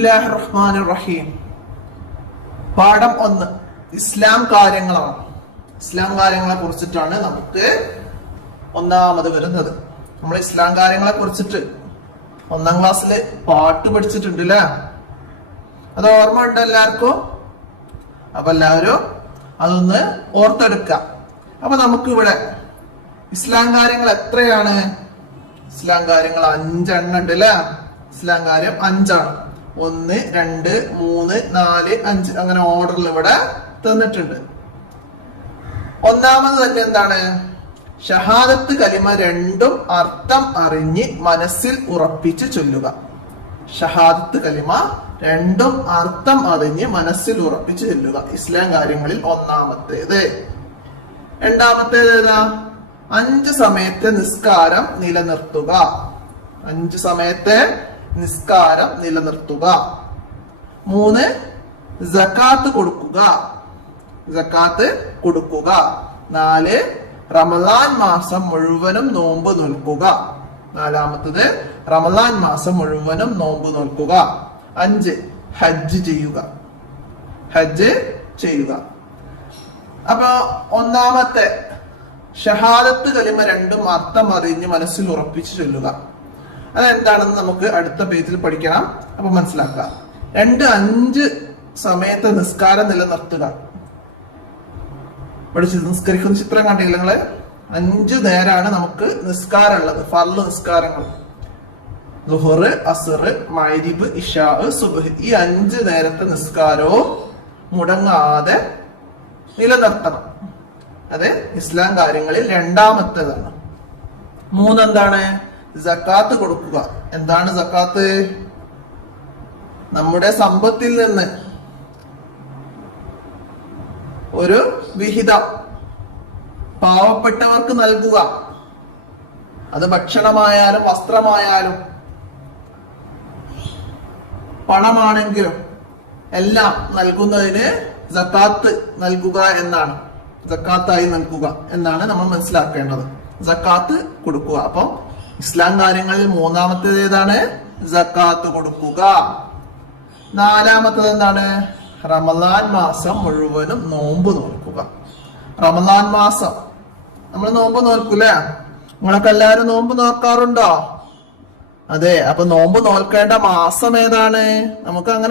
ബിസ്മില്ലാഹിർ റഹ്മാനിർ റഹീം. പാഠം 1 ഇസ്ലാം കാര്യങ്ങളാണ്. ഇസ്ലാം കാര്യങ്ങളെ കുറിച്ചിട്ടാണ് നമുക്ക് ഒന്നാമത് വരുന്നത്. നമ്മൾ ഇസ്ലാം കാര്യങ്ങളെ കുറിച്ചിട്ട് 1ാം ക്ലാസ്സിൽ പാട്ട് പഠിച്ചിട്ടുണ്ട് അല്ലേ? അത് ഓർമ്മ ഉണ്ട് എല്ലാവർക്കും? അപ്പൊ എല്ലാവരും അതൊന്ന് ഓർത്തെടുക്കാം. അപ്പൊ നമുക്ക് ഇവിടെ ഇസ്ലാം കാര്യങ്ങൾ എത്രയാണ്? ഇസ്ലാം കാര്യങ്ങൾ 5 എണ്ണം ഉണ്ട് അല്ലേ? ഇസ്ലാം കാര്യം 5 ആണ്. 1, 2, 3, 4, 5 അങ്ങനെ ഓർഡറിൽ ഇവിടെ തന്നിട്ടുണ്ട്. ഒന്നാമത് തന്നെ എന്താണ്? ഷഹാദത്ത് കലിമ രണ്ടും അർത്ഥം അറിഞ്ഞ് മനസ്സിൽ ഉറപ്പിച്ച് ചൊല്ലുക. ഷഹാദത്ത് കലിമ രണ്ടും അർത്ഥം അറിഞ്ഞ് മനസ്സിൽ ഉറപ്പിച്ച് ചൊല്ലുക ഇസ്ലാം കാര്യങ്ങളിൽ ഒന്നാമത്തേത്. രണ്ടാമത്തേത് ഏതാ? 5 സമയത്തെ നിസ്കാരം നിലനിർത്തുക. 5 സമയത്തെ നിസ്കാരം നിലനിർത്തുക. 3 സകാത്ത് കൊടുക്കുക. സകാത്ത് കൊടുക്കുക. 4 റമളാൻ മാസം മുഴുവനും നോമ്പ് നോൽക്കുക. 4ാമത്തത് റമളാൻ മാസം മുഴുവനും നോമ്പ് നോൽക്കുക. 5 ഹജ്ജ് ചെയ്യുക. ഹജ്ജ് ചെയ്യുക. അപ്പൊ ഒന്നാമത്തെ ഷഹാദത്ത് കലിമ രണ്ടും അർത്ഥം അറിഞ്ഞ് മനസ്സിൽ ഉറപ്പിച്ച് ചൊല്ലുക. അതെന്താണെന്ന് നമുക്ക് അടുത്ത പേജിൽ പഠിക്കണം. അപ്പൊ മനസ്സിലാക്കാം. 5 സമയത്ത് നിസ്കാരം നിലനിർത്തുക. പഠിച്ച് നിസ്കരിക്കുന്ന ചിത്രം കണ്ടില്ല നിങ്ങള്? 5 നേരാണ് നമുക്ക് നിസ്കാരം ഉള്ളത്. ഫർള് നിസ്കാരങ്ങൾ ളുഹർ, അസ്ർ, മഗ്രിബ്, ഇശാ, സുബ്ഹ് ഈ 5 നേരത്തെ നിസ്കാരവും മുടങ്ങാതെ നിലനിർത്തണം. അത് ഇസ്ലാം കാര്യങ്ങളിൽ രണ്ടാമത്തേതാണ്. 3 എന്താണ്? സകാത്ത് കൊടുക്കുക. എന്താണ് സകാത്ത്? നമ്മുടെ സമ്പത്തിൽ നിന്ന് ഒരു വിഹിതം പാവപ്പെട്ടവർക്ക് നൽകുക. അത് ഭക്ഷണമായാലും വസ്ത്രമായാലും പണമാണെങ്കിലും എല്ലാം നൽകുന്നതിന് സകാത്ത് നൽകുക എന്നാണ്. സക്കാത്തായി നൽകുക എന്നാണ് നമ്മൾ മനസ്സിലാക്കേണ്ടത്. സക്കാത്ത് കൊടുക്കുക. അപ്പൊ ഇസ്ലാം കാര്യങ്ങളിൽ 3ാമത്തേത് ഏതാണ്? സക്കാത്ത് കൊടുക്കുക. 4ാമത്തേത് എന്താണ്? റമളാൻ മാസം മുഴുവനും നോമ്പ് നോൽക്കുക. റമളാൻ മാസം നമ്മൾ നോമ്പ് നോൽക്കൂലേ? നിങ്ങളൊക്കെ എല്ലാവരും നോമ്പ് നോക്കാറുണ്ടോ? അതെ. അപ്പൊ നോമ്പ് നോൽക്കേണ്ട മാസം ഏതാണ്? നമുക്ക് അങ്ങനെ